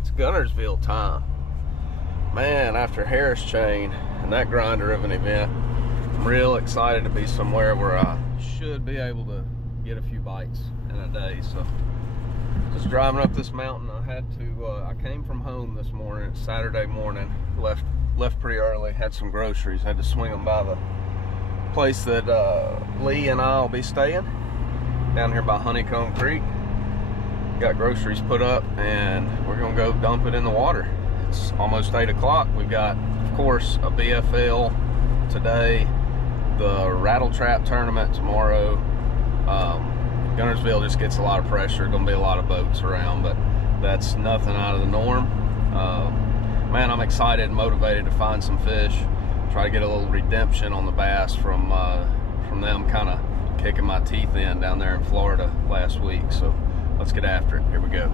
It's Guntersville time. Man, after Harris Chain and that grinder of an event, I'm real excited to be somewhere where I should be able to get a few bites in a day. So just driving up this mountain, I came from home this morning. It's Saturday morning, left pretty early, had some groceries, had to swing them by the place that Lee and I will be staying down here by Honeycomb Creek. Got groceries put up and we're gonna go dump it in the water. It's almost 8 o'clock. We've got, of course, a BFL today, the rattle trap tournament tomorrow. Guntersville just gets a lot of pressure. Gonna be a lot of boats around, but that's nothing out of the norm. Man, I'm excited and motivated to find some fish. Try to get a little redemption on the bass from them kind of kicking my teeth in down there in Florida last week. So let's get after it. Here we go.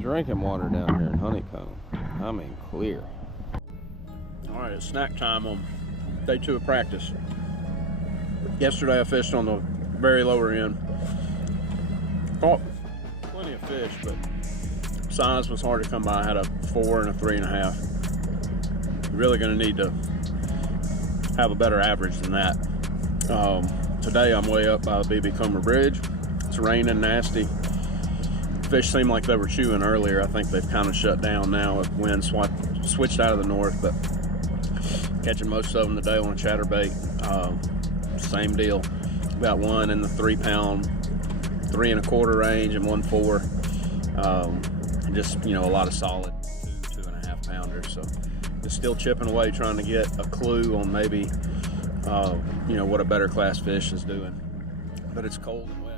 Drinking water down here in Honeycomb. I mean, clear. All right, it's snack time on day 2 of practice. Yesterday I fished on the very lower end. Caught plenty of fish, but size was hard to come by. I had a 4 and a 3.5. You're really going to need to have a better average than that. Today I'm way up by the BB Comer Bridge. It's raining nasty. Fish seem like they were chewing earlier. I think they've kind of shut down now with wind switched out of the north, but catching most of them today on a chatterbait. Same deal. Got one in the 3-pound, 3 1/4 range and 1 4. And just, you know, a lot of solid 2 2.5 pounders. So just still chipping away, trying to get a clue on maybe, you know, what a better class fish is doing. But it's cold and wet.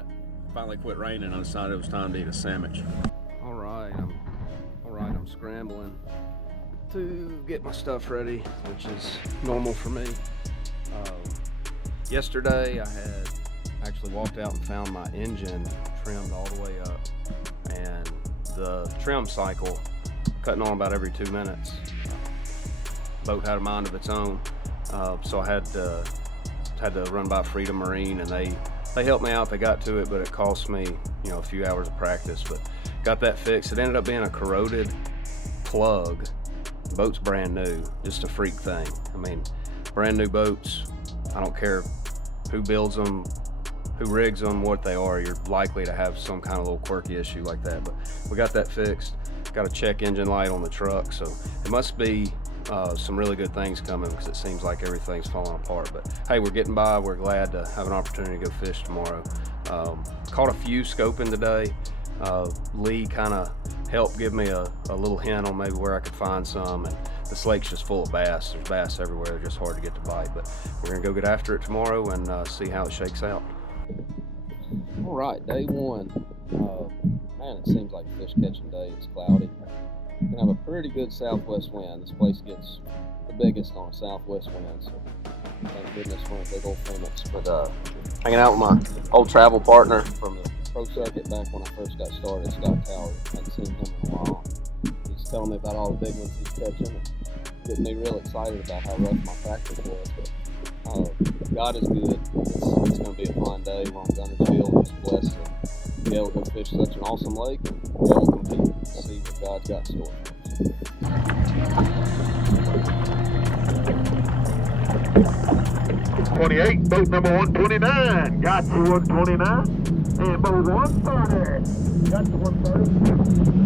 Finally quit raining. I decided it was time to eat a sandwich. All right, I'm scrambling to get my stuff ready, which is normal for me. Yesterday I had actually walked out and found my engine trimmed all the way up, and the trim cycle cutting on about every 2 minutes. Boat had a mind of its own, so I had to run by Freedom Marine, and they helped me out. They got to it, but it cost me, you know, a few hours of practice, but got that fixed. It ended up being a corroded plug. The boat's brand new, just a freak thing. I mean, brand new boats, I don't care who builds them, who rigs them, what they are, you're likely to have some kind of little quirky issue like that. But we got that fixed. Got a check engine light on the truck, so it must be some really good things coming, because it seems like everything's falling apart. But hey, we're getting by. We're glad to have an opportunity to go fish tomorrow. Caught a few scoping today. Lee kind of helped give me a little hint on maybe where I could find some, and this lake's just full of bass. There's bass everywhere. They're just hard to get to bite, but we're gonna go get after it tomorrow and see how it shakes out. All right, day 1. Man, it seems like a fish catching day. It's cloudy. We're gonna have a pretty good southwest wind. This place gets the biggest on a southwest wind, so thank goodness we're in a big old Phoenix. But hanging out with my old travel partner from the pro circuit back when I first got started, Scott Tower. Hadn't seen him in a while. He's telling me about all the big ones he's catching, and getting me real excited about how rough my practice was. But God is good. It's going to be a fun day. We're on Guntersville. We're just blessed to be able to go fish such an awesome lake and be able to compete and see what God's got in store for us. 28, boat number 129, got to 129, and boat 130, got to 130.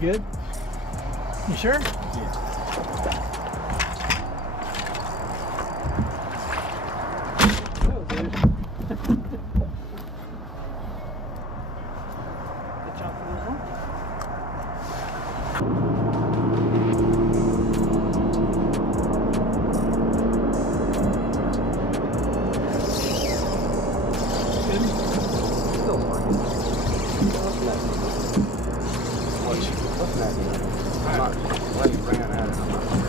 Good? You sure? Yeah. Oh, dude. Good job for this one. What's that? I'm not, when he ran at it, I'm not sure.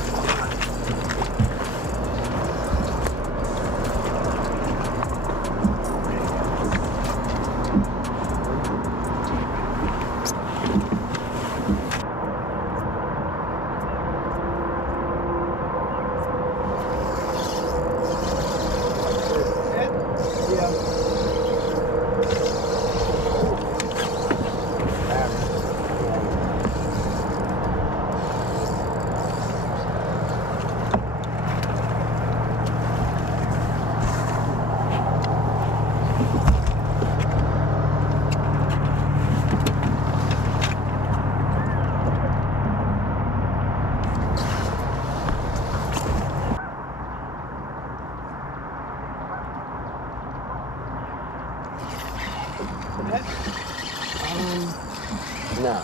No.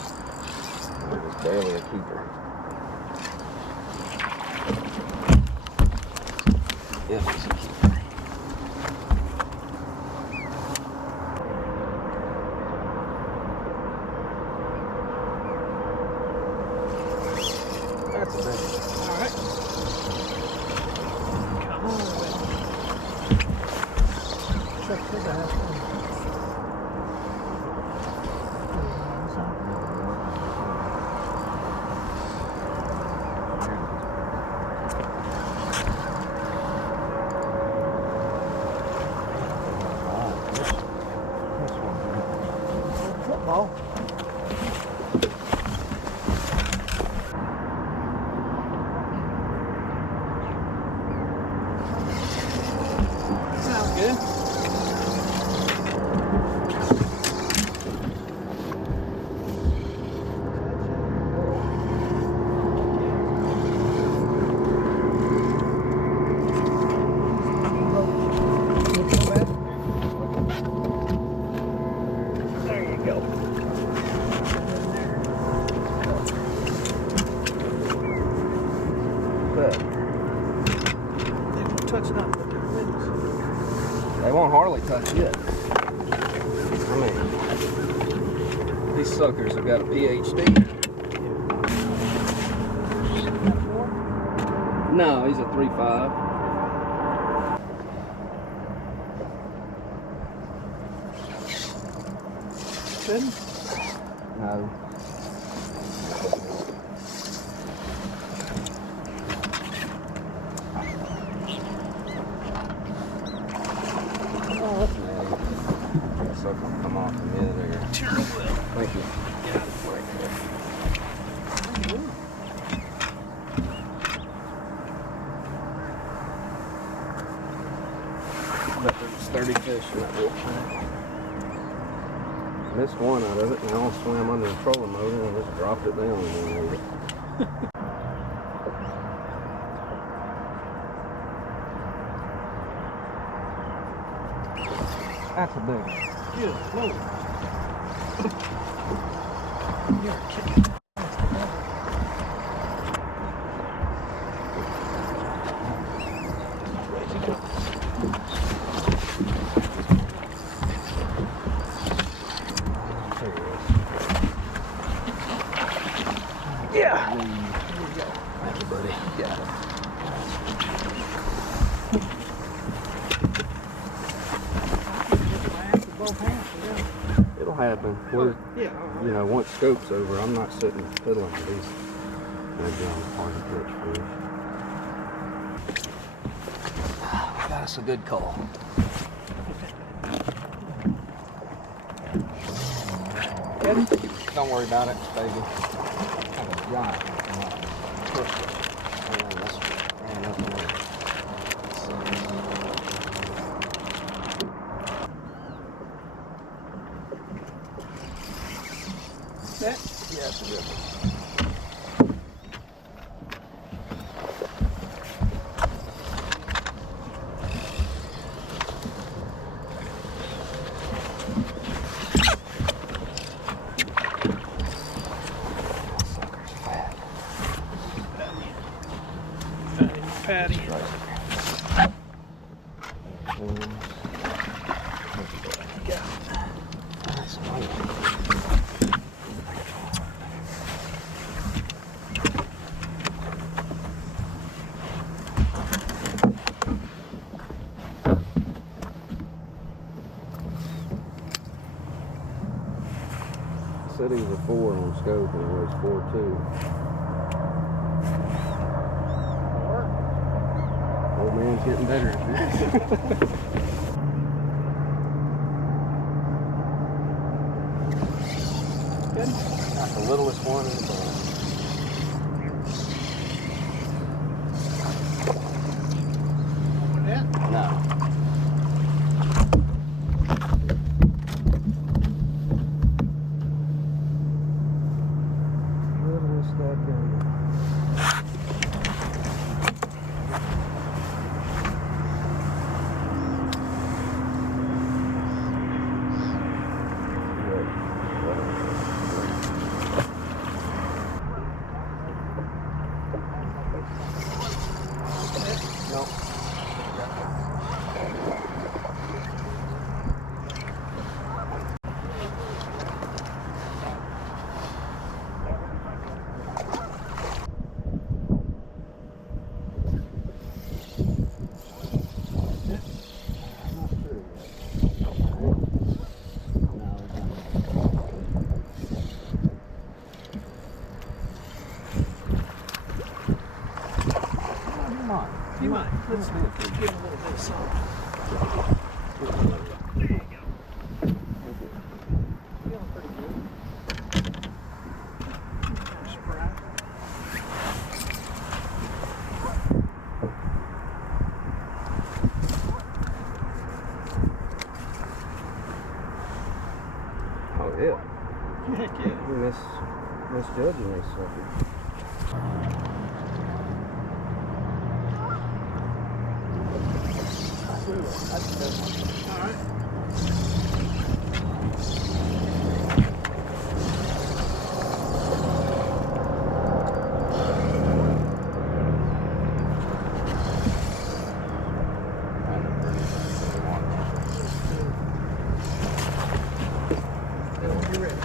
It was barely a keeper. Yes, it's a keeper. That's a big one. All right. Come on. Check this out. Football. Sounds good. There you go. Good. They won't touch it up with their wings. They won't hardly touch it. I mean, these suckers have got a PhD. No, he's a 3.5. Good. No. Oh, that's nasty. That sucker will come off in a minute there. Sure will. Thank you. Bet there's 30 fish in that little tank. Missed one out of it, and I almost swam under the trolling motor and just dropped it down and then ate it. That's a big one. Good Lord. You're a chicken. Yeah. There you go. Thank you, buddy. Got it. Both hands, It'll happen. We're, yeah. you know, once scope's over, I'm not sitting fiddling with these. They're going hard to catch fish. Got us a good call. Ready? Don't worry about it, baby. Have a giant push it. And then this ran up there. That? Yeah, it's a good one. Patty. said he was a 4 on scope and he was 4.2. Old man's getting better at this. Good. Got the littlest one in the boat. No. Littlest that gun. You might. Let's give him a little bit of salt. There you go. Feeling pretty good. Sprite. Oh yeah. Heck yeah. You misjudging this sucker. That's good. All right. You're ready.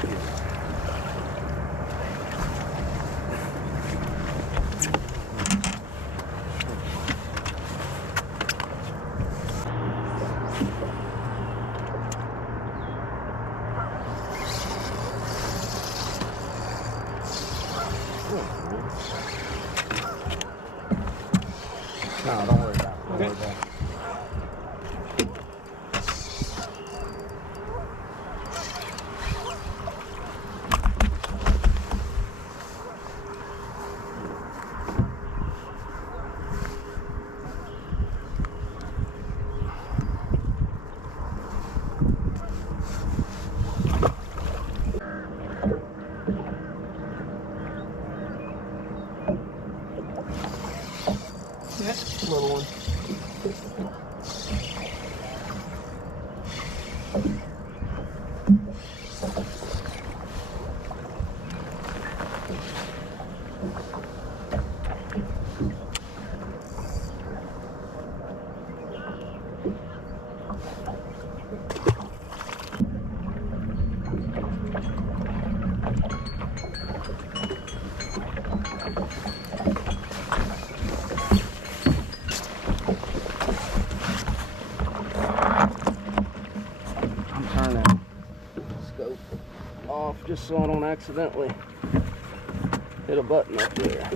No, don't worry about it. Don't worry about it. Little one. Just so I don't accidentally hit a button up there.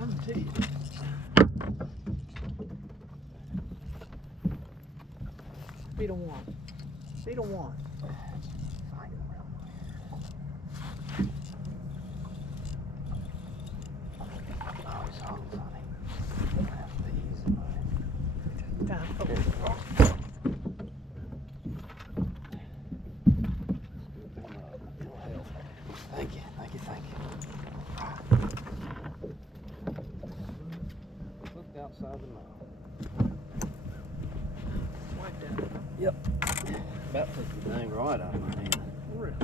Coming to you. Speed of 1. Speed of 1. Oh, he's hung, funny. Have these, buddy. Time. Oh. Thank you, thank you, thank you. Looked outside the mouth. Wipe down. Yep. About took the dang right out of my hand. Really?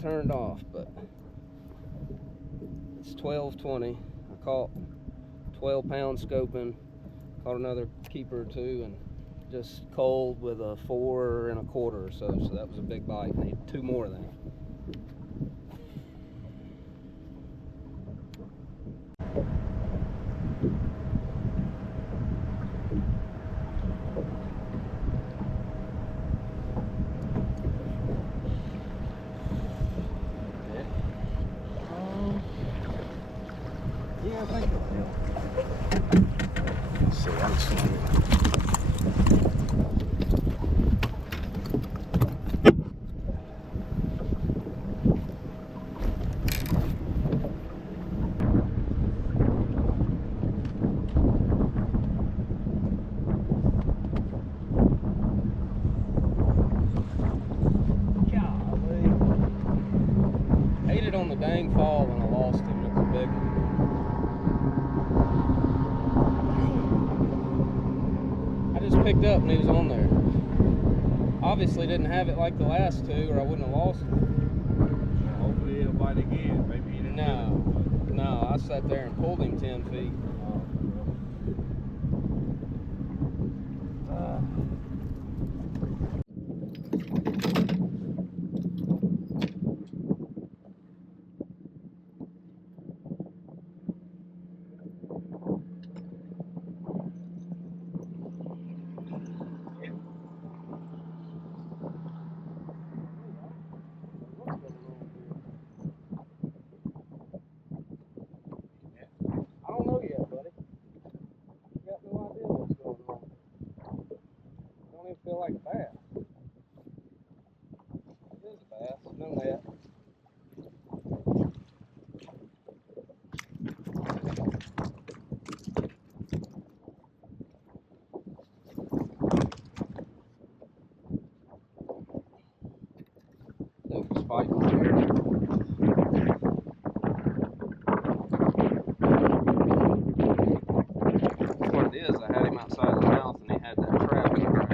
Turned off, but it's 12:20. I caught 12-pound scoping, caught another keeper or two, and just cold with a 4 1/4 or so. So that was a big bite. Need 2 more of them. Yeah, I think it will. Let's see, I'm slinging. Hated on the dang fall when I lost him. It was a big one. Picked up and he was on there. Obviously didn't have it like the last 2 or I wouldn't have lost him. Hopefully he'll bite again. Maybe he didn't. No, I sat there and pulled him 10 feet. Feel like a bass. It is a bass, know that. Luke was fighting here. What it is, I had him outside the mouth and he had that trap in the ground.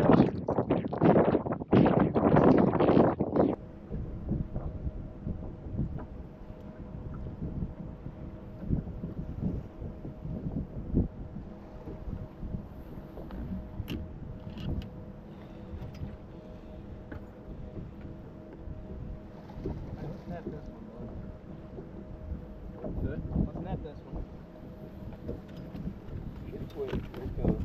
Let's net this one. Get a twig. Here it comes.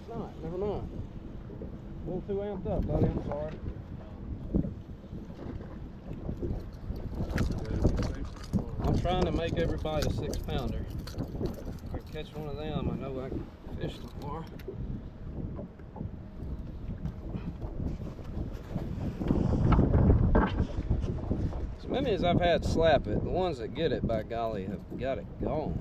it's not. Never mind. A little too amped up, buddy. I'm sorry. I'm trying to make everybody a 6-pounder. If I catch one of them, I know I can fish tomorrow. As many as I've had slap it, the ones that get it, by golly, have got it gone.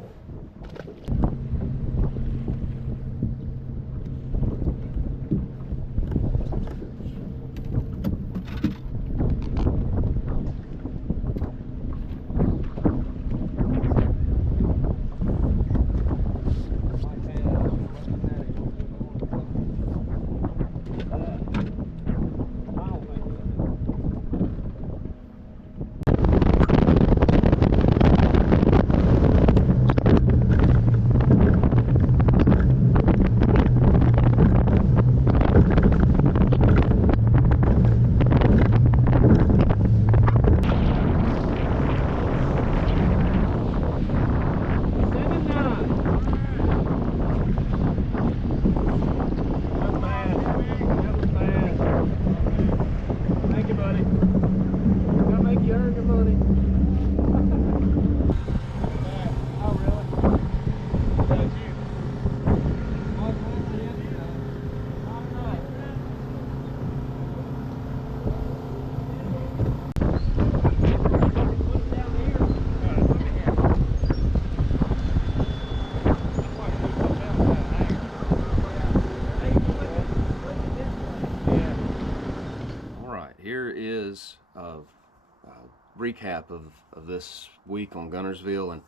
Recap of this week on Guntersville, and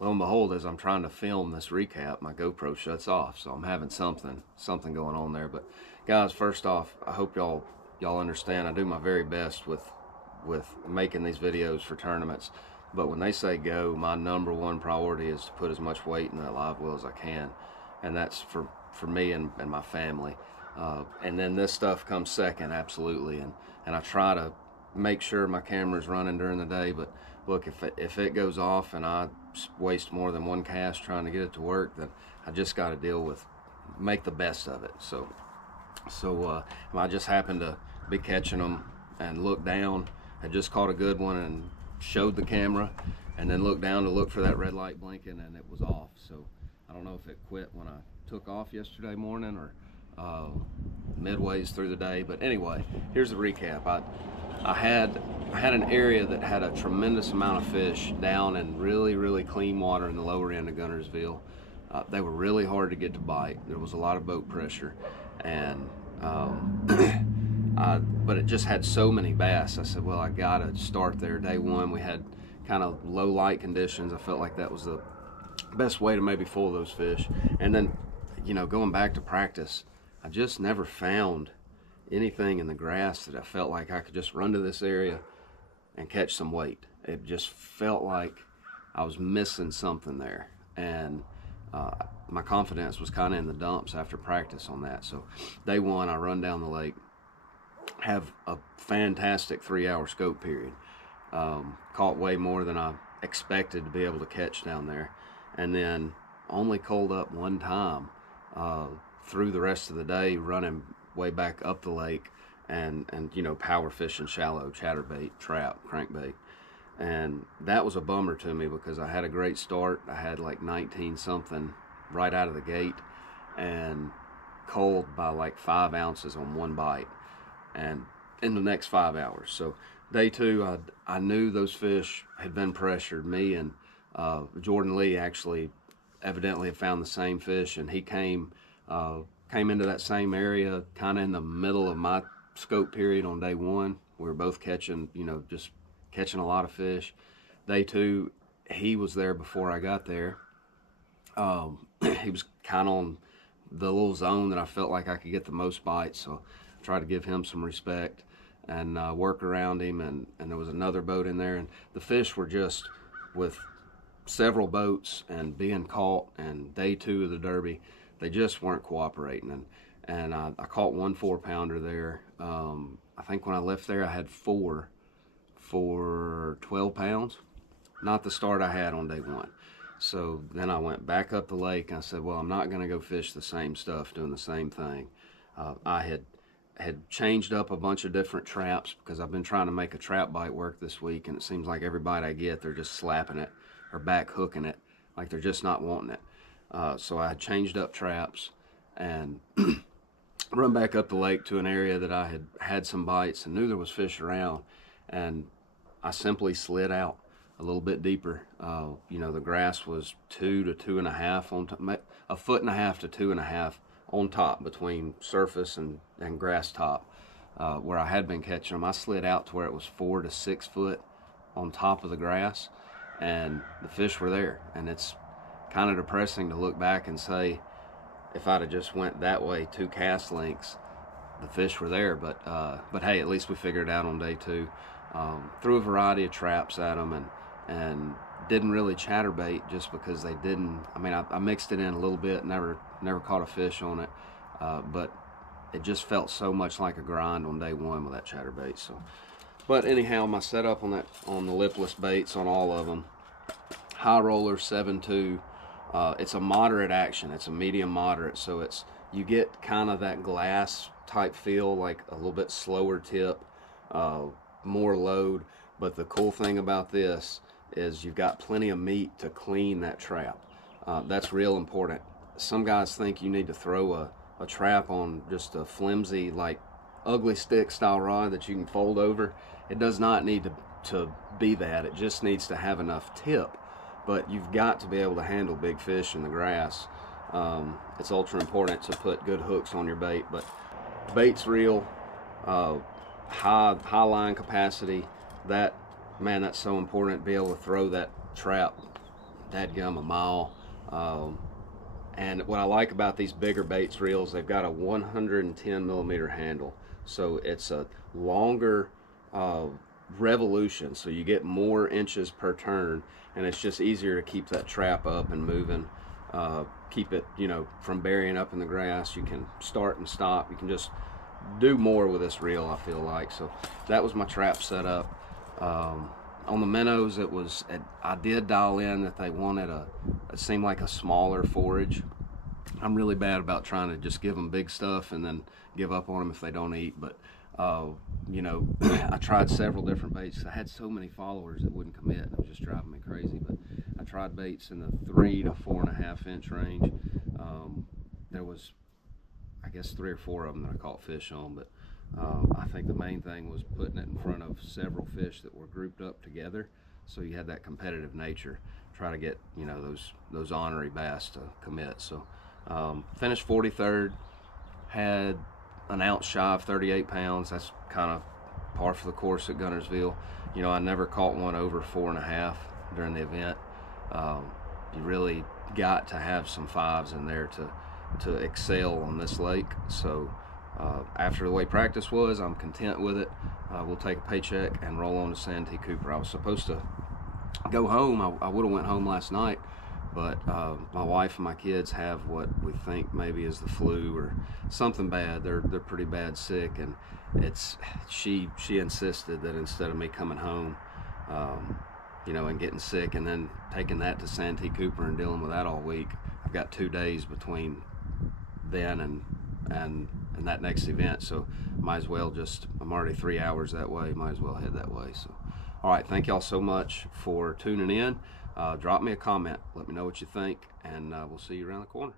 lo and behold, as I'm trying to film this recap, my GoPro shuts off, so I'm having something going on there. But guys, first off, I hope y'all understand I do my very best with making these videos for tournaments, but when they say go, my #1 priority is to put as much weight in that live well as I can, and that's for me and my family, and then this stuff comes second, absolutely, and I try to make sure my camera's running during the day. But look, if it goes off and I waste more than one cast trying to get it to work, then I just got to make the best of it. So I just happened to be catching them and looked down, had just caught a good one and showed the camera, and then looked down to look for that red light blinking, and it was off. So I don't know if it quit when I took off yesterday morning or midways through the day, but anyway, here's the recap. I had an area that had a tremendous amount of fish down in really clean water in the lower end of Guntersville. They were really hard to get to bite. There was a lot of boat pressure, and but it just had so many bass. I said, well, I gotta start there. Day one, we had kind of low light conditions. I felt like that was the best way to maybe fool those fish. And then, you know, going back to practice, I just never found anything in the grass that I felt like I could just run to this area and catch some weight. It just felt like I was missing something there, and my confidence was kind of in the dumps after practice on that. So day one, I run down the lake, have a fantastic 3-hour scope period, caught way more than I expected to be able to catch down there, and then only cold up one time through the rest of the day, running way back up the lake and you know, power fishing shallow chatterbait, trap, crankbait. And that was a bummer to me because I had a great start. I had like 19 something right out of the gate, and cold by like 5 ounces on one bite, and in the next 5 hours. So day two, I knew those fish had been pressured. Me and Jordan Lee actually evidently had found the same fish, and he came into that same area kind of in the middle of my scope period on day one. We were both catching, you know, just catching a lot of fish. Day two, he was there before I got there. He was kind of on the little zone that I felt like I could get the most bites, so I tried to give him some respect and work around him, and there was another boat in there, and the fish were just, with several boats and being caught, and day two of the Derby, they just weren't cooperating, and I caught one 4-pounder there. I think when I left there, I had 4 for 12 pounds. Not the start I had on day one. So then I went back up the lake and I said, well, I'm not going to go fish the same stuff, doing the same thing. I had changed up a bunch of different traps because I've been trying to make a trap bite work this week, and it seems like every bite I get, they're just slapping it or back hooking it, like they're just not wanting it. So I had changed up traps and run back up the lake to an area that I had some bites and knew there was fish around, and I simply slid out a little bit deeper. You know, the grass was 2 to 2.5 on top, 1.5 to 2.5 on top between surface and grass top, where I had been catching them. I slid out to where it was 4 to 6 foot on top of the grass, and the fish were there. And it's kind of depressing to look back and say, if I'd have just went that way 2 cast lengths, the fish were there. But hey, at least we figured it out on day 2. Threw a variety of traps at them and didn't really chatterbait just because they didn't. I mean, I mixed it in a little bit, never caught a fish on it, but it just felt so much like a grind on day 1 with that chatterbait. So, but anyhow, my setup on the lipless baits on all of them, high roller 7.2. It's a moderate action. It's a medium moderate, so you get kind of that glass type feel, like a little bit slower tip, more load. But the cool thing about this is you've got plenty of meat to clean that trap. That's real important. Some guys think you need to throw a trap on just a flimsy, like ugly stick style rod that you can fold over. It does not need to be that. It just needs to have enough tip. But you've got to be able to handle big fish in the grass. It's ultra important to put good hooks on your bait. But bait's real, high line capacity. That's so important, to be able to throw that trap dadgum a mile. And what I like about these bigger baits reels, they've got a 110 millimeter handle, so it's a longer revolution, so you get more inches per turn, and it's just easier to keep that trap up and moving, keep it, you know, from burying up in the grass. You can start and stop. You can just do more with this reel, I feel like. So that was my trap setup. On the minnows, I did dial in that they wanted it seemed like a smaller forage. I'm really bad about trying to just give them big stuff and then give up on them if they don't eat. But you know, I tried several different baits. I had so many followers that wouldn't commit, and it was just driving me crazy. But I tried baits in the 3 to 4.5 inch range. There was, I guess, 3 or 4 of them that I caught fish on, but I think the main thing was putting it in front of several fish that were grouped up together, so you had that competitive nature. Try to get, you know, those ornery bass to commit. So finished 43rd, had an ounce shy of 38 pounds. That's kind of par for the course at Guntersville. You know, I never caught one over 4.5 during the event. You really got to have some 5s in there to excel on this lake. So after the way practice was, I'm content with it. We'll take a paycheck and roll on to Santee Cooper. I was supposed to go home. I would have went home last night, but my wife and my kids have what we think maybe is the flu or something bad. They're pretty bad sick, and she insisted that instead of me coming home, you know, and getting sick and then taking that to Santee Cooper and dealing with that all week, I've got 2 days between then and that next event, so might as well I'm already 3 hours that way, might as well head that way. So all right, thank y'all so much for tuning in. Drop me a comment, let me know what you think, and we'll see you around the corner.